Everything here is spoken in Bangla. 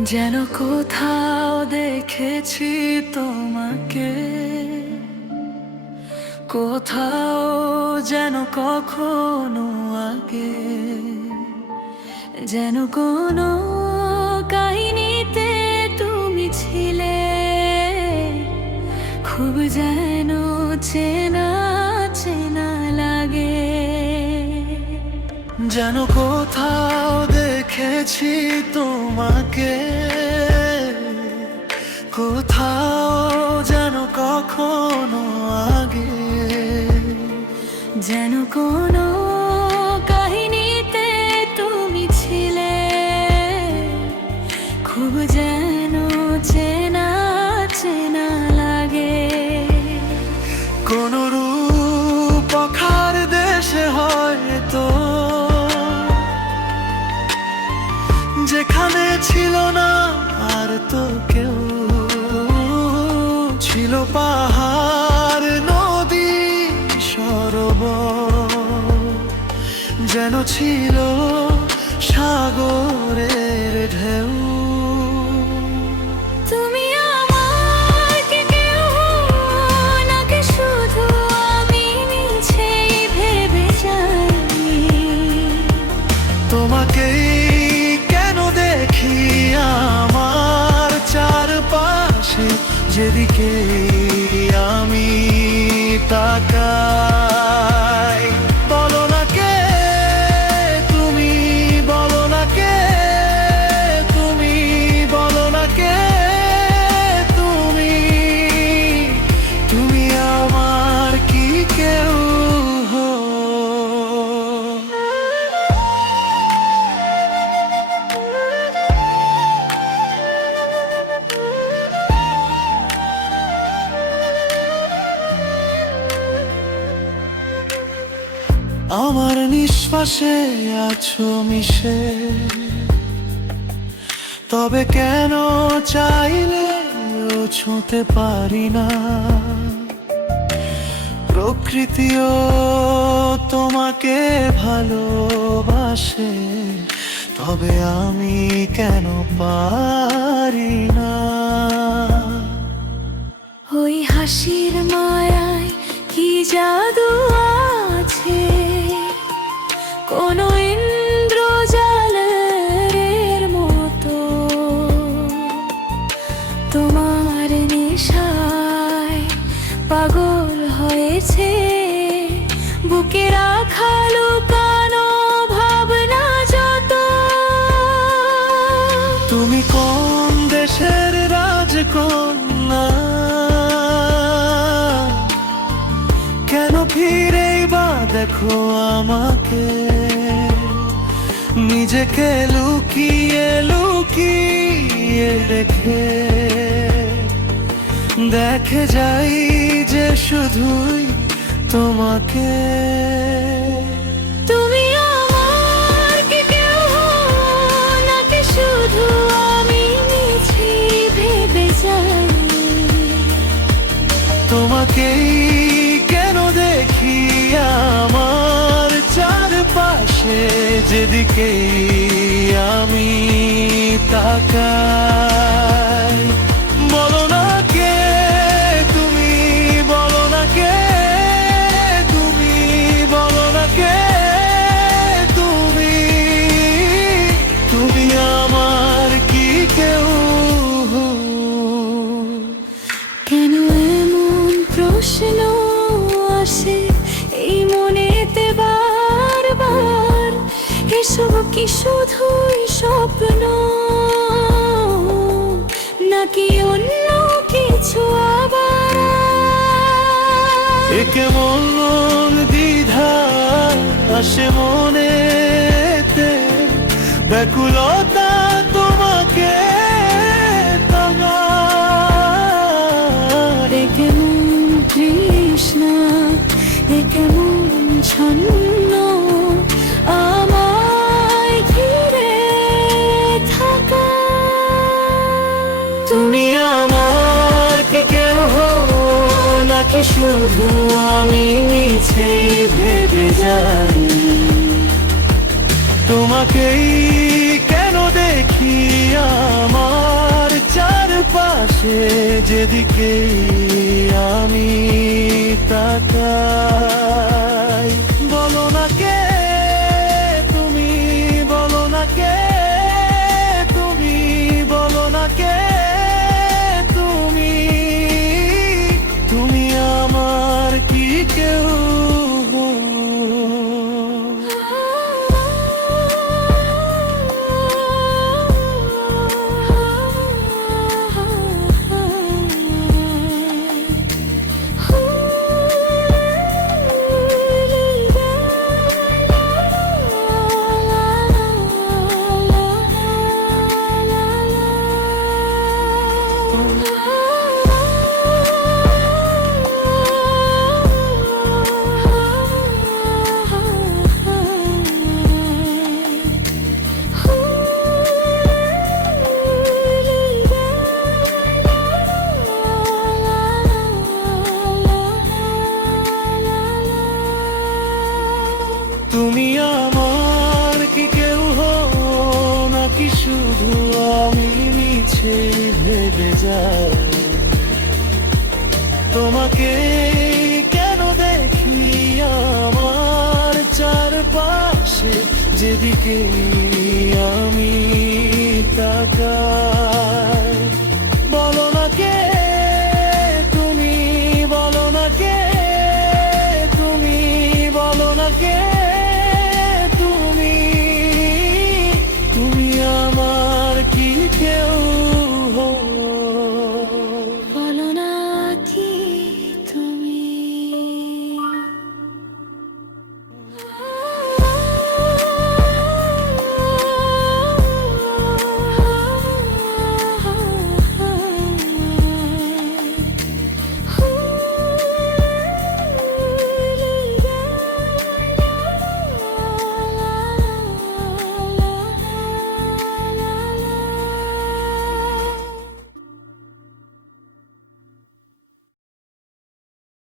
যেন কোথাও দেখেছি তোমাকে, কোথাও যেন কখনো আগে, যেন কোনো কাহিনীতে তুমি ছিলে, খুব যেন চেনা চেনা লাগে। যেন কোথাও দেখেছি তোমাকে, কোথাও যেন কখনো আগে, যেন কোনো কাহিনীতে তুমি ছিলে, খুব যেন চেনা চেনা লাগে। কোন রূপকার দেশে হয়তো, যেখানে ছিল না আর তো কেউ, ছিল পাহাড় নদী সরোবর, যেন ছিল সাগরের ঢেউ। তুমি আমার কি কেউ, নাকি শুধু আমি মিছেই ভেবে যাই? তোমাকেই কেন দেখি আমার চারপাশে, যেদিকে আমি তাকাই। বলো না কে তুমি, বলো না কে তুমি, বলো না কে তুমি, তুমি আমার কি কেউ? আমার নিঃশ্বাসে আছো মিশে, তবে কেন চাইলেও ছুঁতে পারি না? প্রকৃতিও তোমাকে ভালোবাসে, তবে আমি কেন পারি না? ওই হাসির মায়ায় কি জাদু আছে, কোনো ইন্দ্রজালের মতো। তোমার নেশায় পাগল হয়েছে বুকে রাখা লুকানো ভাবনা যত। তুমি কোন দেশের রাজকন্যা, কেন ফিরেই বা দেখো আমাকে? নিজেকে লুকিয়ে লুকিয়ে রেখে দেখে যাই যে শুধুই তোমাকে। তুমি আমার কি কেউ, নাকি শুধু আমি মিছেই ভেবে যাই? তোমাকেই কেন দেখি আমার চারপাশে, যেদিকে আমি তাকাই। বলো না কে তুমি, বলো না কে তুমি, বলো না কে তুমি, তুমি আমার কি কেউ? কেন এমন প্রশ্ন আসে এই মনেতে বারবার? এসব কি শুধুই স্বপ্ন, নাকি অন্য কিছু আবার? এ কেমন দ্বিধা আসে মনেতে, ব্যাকুলতা তোমাকে তাগায়। এ কেমন তৃষ্ণা, এ কেমন ছন্ন আমায় ঘিরে থাকা। তুমি আমার কি কেউ, নাকি শুধু আমি মিছেই ভেবে যাই? তোমাকেই কেন দেখি আমার চারপাশে যেদিকে আমি তাকাই। বলো না কে তুমি, বলো না কে তুমি, বলো না কে তুমি, তুমি আমার কি কেউ? তুমি আমার কি কেউ হো, নাকি শুধু আমি মিছে ভেবে যাই? তোমাকে কেন দেখি আমার চারপাশে যেদিকে আমি তাকাই।